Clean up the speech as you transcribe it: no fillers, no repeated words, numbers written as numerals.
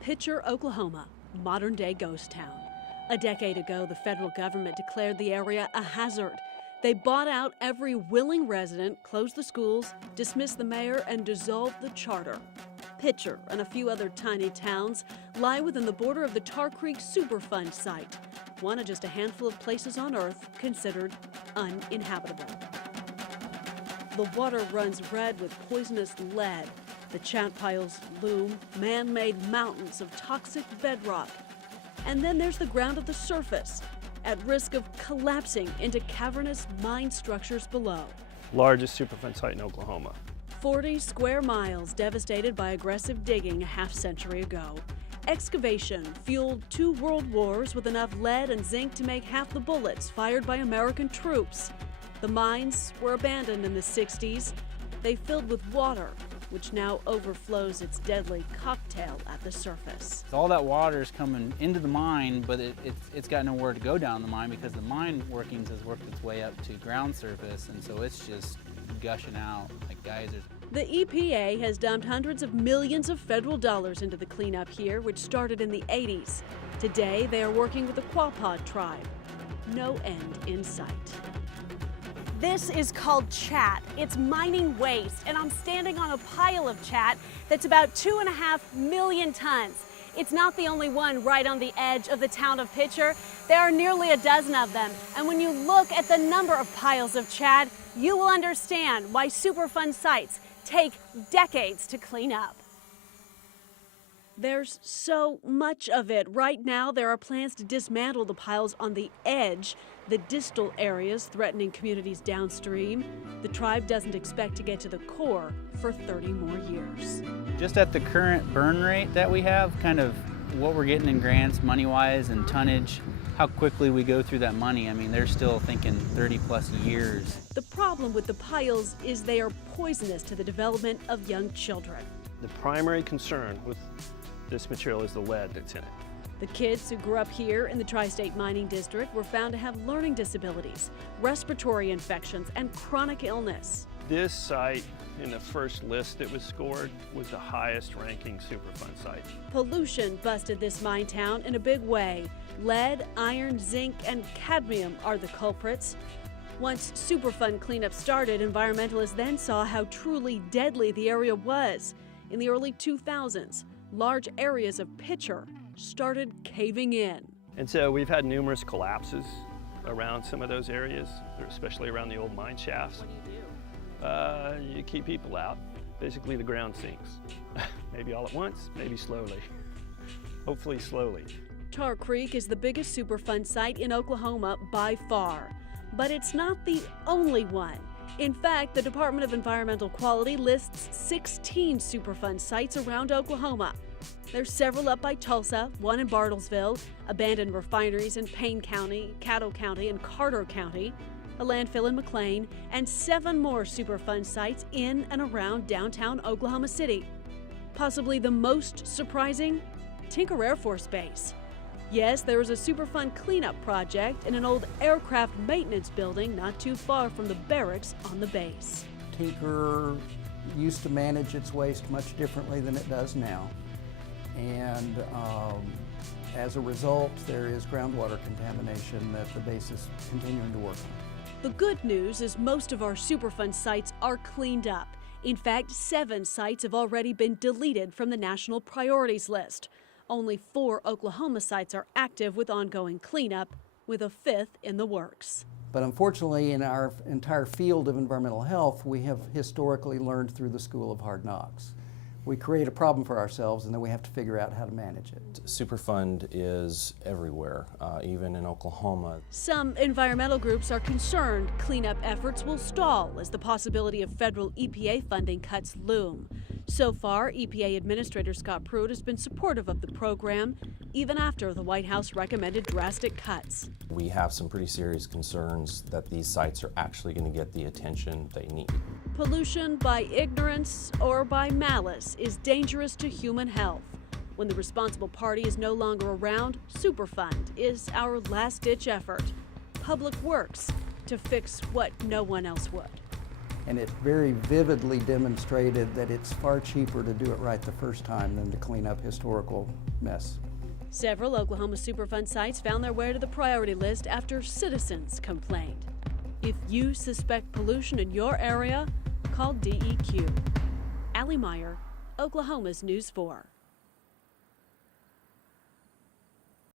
Pitcher, Oklahoma, modern-day ghost town. A decade ago, the federal government declared the area a hazard. They bought out every willing resident, closed the schools, dismissed the mayor, and dissolved the charter. Pitcher and a few other tiny towns lie within the border of the Tar Creek Superfund site, one of just a handful of places on Earth considered uninhabitable. The water runs red with poisonous lead. The chat piles loom, man-made mountains of toxic bedrock. And then there's the ground at the surface, at risk of collapsing into cavernous mine structures below. Largest Superfund site in Oklahoma. 40 square miles devastated by aggressive digging a half-century ago. Excavation fueled 2 world wars with enough lead and zinc to make half the bullets fired by American troops. The mines were abandoned in the 60s. They filled with water, which now overflows its deadly cocktail at the surface. All that water is coming into the mine, but it's got nowhere to go down the mine because the mine workings has worked its way up to ground surface, and so it's just gushing out like geysers. The EPA has dumped hundreds of millions of federal dollars into the cleanup here, which started in the 80s. Today, they are working with the Quapaw tribe. No end in sight. This is called chat. It's mining waste, and I'm standing on a pile of chat that's about 2.5 million tons. It's not the only one right on the edge of the town of Pitcher. There are nearly a dozen of them, and when you look at the number of piles of chat, you will understand why Superfund sites take decades to clean up. There's so much of it. Right now, there are plans to dismantle the piles on the edge, the distal areas threatening communities downstream. The tribe doesn't expect to get to the core for 30 more years. Just at the current burn rate that we have, kind of what we're getting in grants money-wise and tonnage, how quickly we go through that money, I mean, they're still thinking 30 plus years. The problem with the piles is they are poisonous to the development of young children. The primary concern with this material is the lead that's in it. The kids who grew up here in the Tri-State Mining District were found to have learning disabilities, respiratory infections, and chronic illness. This site, in the first list that was scored, was the highest ranking Superfund site. Pollution busted this mine town in a big way. Lead, iron, zinc, and cadmium are the culprits. Once Superfund cleanup started, environmentalists then saw how truly deadly the area was. In the early 2000s, large areas of Pitcher started caving in. And so we've had numerous collapses around some of those areas, especially around the old mine shafts. You keep people out. Basically, the ground sinks. Maybe all at once, maybe slowly. Hopefully slowly. Tar Creek is the biggest Superfund site in Oklahoma by far, but it's not the only one. In fact, the Department of Environmental Quality lists 16 Superfund sites around Oklahoma. There's several up by Tulsa, one in Bartlesville, abandoned refineries in Payne County, Caddo County, and Carter County, a landfill in McLean, and 7 more Superfund sites in and around downtown Oklahoma City. Possibly the most surprising? Tinker Air Force Base. Yes, there is a Superfund cleanup project in an old aircraft maintenance building not too far from the barracks on the base. Tinker used to manage its waste much differently than it does now. And as a result, there is groundwater contamination that the base is continuing to work on. The good news is most of our Superfund sites are cleaned up. In fact, 7 sites have already been deleted from the national priorities list. Only 4 Oklahoma sites are active with ongoing cleanup, with a 5th in the works. But unfortunately, in our entire field of environmental health, we have historically learned through the School of Hard Knocks. We create a problem for ourselves, and then we have to figure out how to manage it. Superfund is everywhere, even in Oklahoma. Some environmental groups are concerned cleanup efforts will stall as the possibility of federal EPA funding cuts loom. So far, EPA Administrator Scott Pruitt has been supportive of the program, even after the White House recommended drastic cuts. We have some pretty serious concerns that these sites are actually going to get the attention they need. Pollution by ignorance or by malice is dangerous to human health. When the responsible party is no longer around, Superfund is our last-ditch effort. Public Works to fix what no one else would. And it very vividly demonstrated that it's far cheaper to do it right the first time than to clean up historical mess. Several Oklahoma Superfund sites found their way to the priority list after citizens complained. If you suspect pollution in your area, call DEQ. Allie Meyer, Oklahoma's News 4.